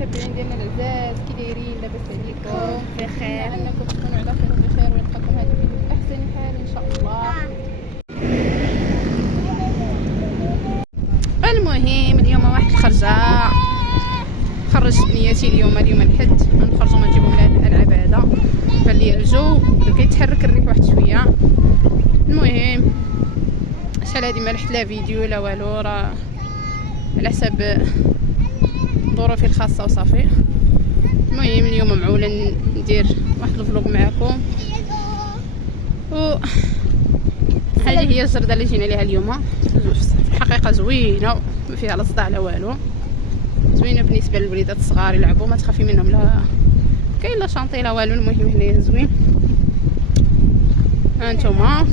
المتابعين ديالنا العزاز، كي دايرين؟ لاباس عليكم؟ بخير، انكم تكونوا على خير وبخير، ويلقاكم هذا الفيديو في احسن حال ان شاء الله. المهم اليوم واحد الخرجه خرجت نياتي اليوم الحد غنخرجوا ما نجيبوا من الالعاب. هذا بان لي الجو كيتحرك الريح واحد شويه. المهم شحال هادي ما لحت لا فيديو لا والو، راه على حساب ظروفي الخاصه وصافي. المهم اليوم معوله ندير واحد الفلوق معكم، و هذه هي الجرده اللي جينا ليها اليوم. في الحقيقه زوينه، ما فيها لا صداع لا والو، زوينه بالنسبه للوليدات الصغار يلعبوا، ما تخافي منهم، لا كاين لا شانطي لا والو. المهم هنايا زوين. ها انتما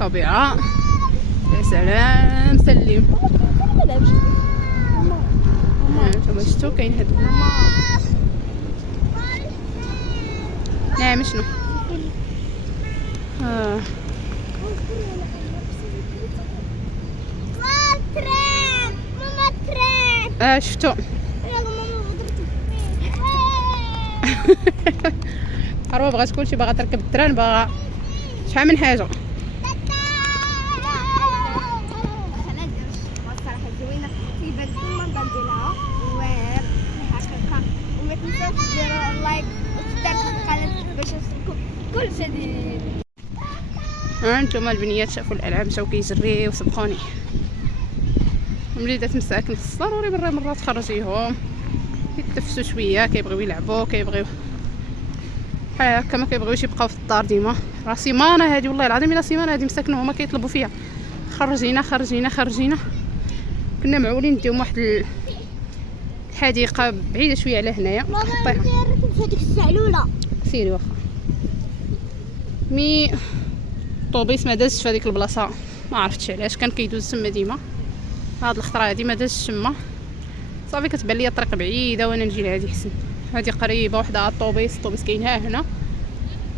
طبيعه، يا سلام سلم. انتما شفتوا كاين هاد نعم شنو شفتو اروى بغات كلشي، باغا تركب التران، باغا شحال من حاجه. ها انتم البنيات شافوا الالعاب مشاو كيجريو وسبقوني. الوليدات مساكن خص ضروري مرات تخرجيهم يتنفسوا شويه، كيبغيو يلعبوا، كيبغيو بحال هكا، ما كيبغيوش يبقاو في الدار ديما. راه سيمانه هذه والله العظيم، الا سيمانه هذه مساكن هما كيطلبوا فيها خرجينا خرجينا خرجينا. كنا معولين نديهم واحد الحديقه بعيده شويه على هنايا. طيب هذيك الساعه الاولى سيري واخا مي الطوبيس ما دازش في هذيك البلاصه، ما عرفتش علاش، كان كيدوز تما ديما. هاد الخطره هادي ما دازش تما صافي، كتبان لي الطريق بعيده وانا نجي لهادي حسن. هادي قريبه وحده الطوبيس كاين ها هنا.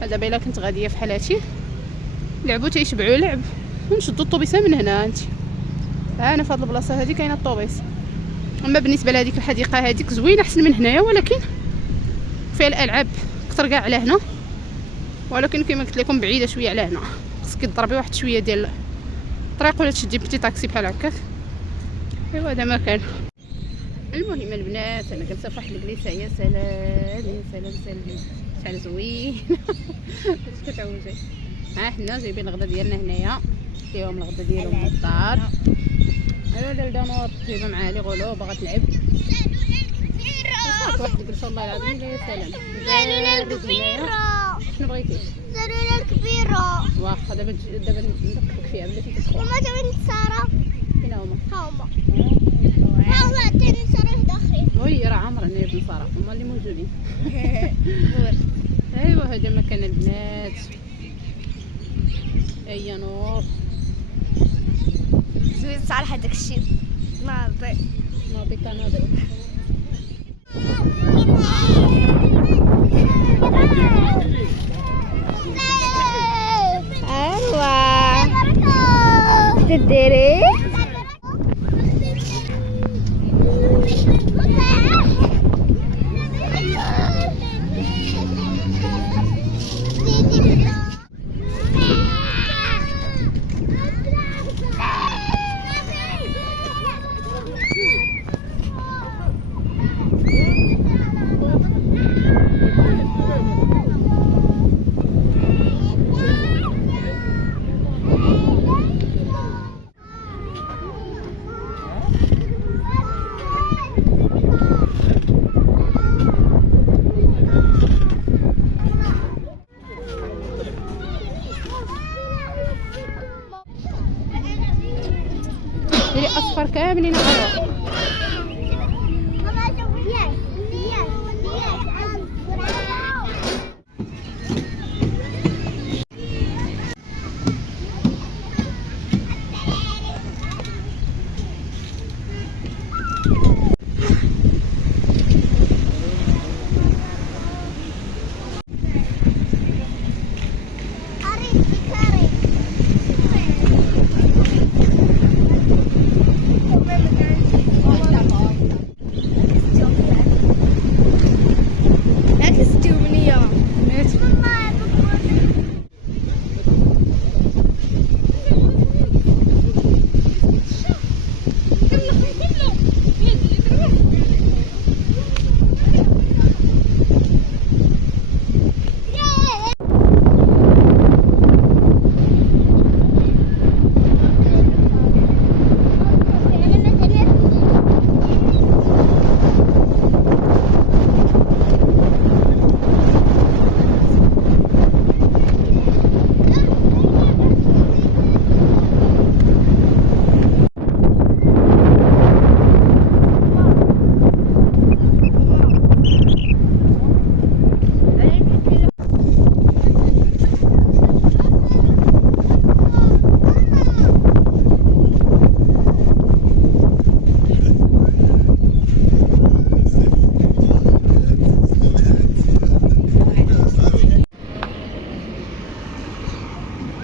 دابا الا كنت غاديه في حالاتي لعبوا تيشبعوا لعب ونشدوا الطوبيسه من هنا. انت انا في هاد البلاصه هادي كاينه الطوبيس. اما بالنسبه لهاديك الحديقه هاديك زوينه احسن من هنايا، ولكن فيها الالعاب اكثر كاع على هنا، ولكن كما قلت لكم بعيده شويه على هنا. خصك تضربي واحد شويه ديال الطريق ولا تشدي بتي طاكسي بحال هكاك. ايوا هذا مكان. المهم البنات انا جالسه في واحد الكليسه، يا سلام يا سلام سلم، شحال زوين. باش كتعوجي. ها حنا جايبين الغدا ديالنا هنايا، فيهم الغدا ديالهم في الدار. ايوا ولده نور جايبه معاها لي غولو باغا تلعب. واحد يقول الله العظيم يا سلام. زالوله الكبيره شنو بغيتي؟ زالوله الكبيره. واخا دابا ندقك فيها بلاتي تسخن. وما جاوين ساره فين هما؟ ها هو عطيني ساره داخلين. وي راه عمرنا يا بن ساره هما اللي موجودين. ايوا هذا مكان البنات. ايا نور زوين صراحه داكشي ناضي كناضي. ايوا تديري ديري اصفر كاملين غير.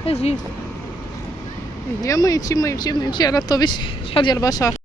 اجي هي المهم تمشي على الطوبيس شحال ديال البشر.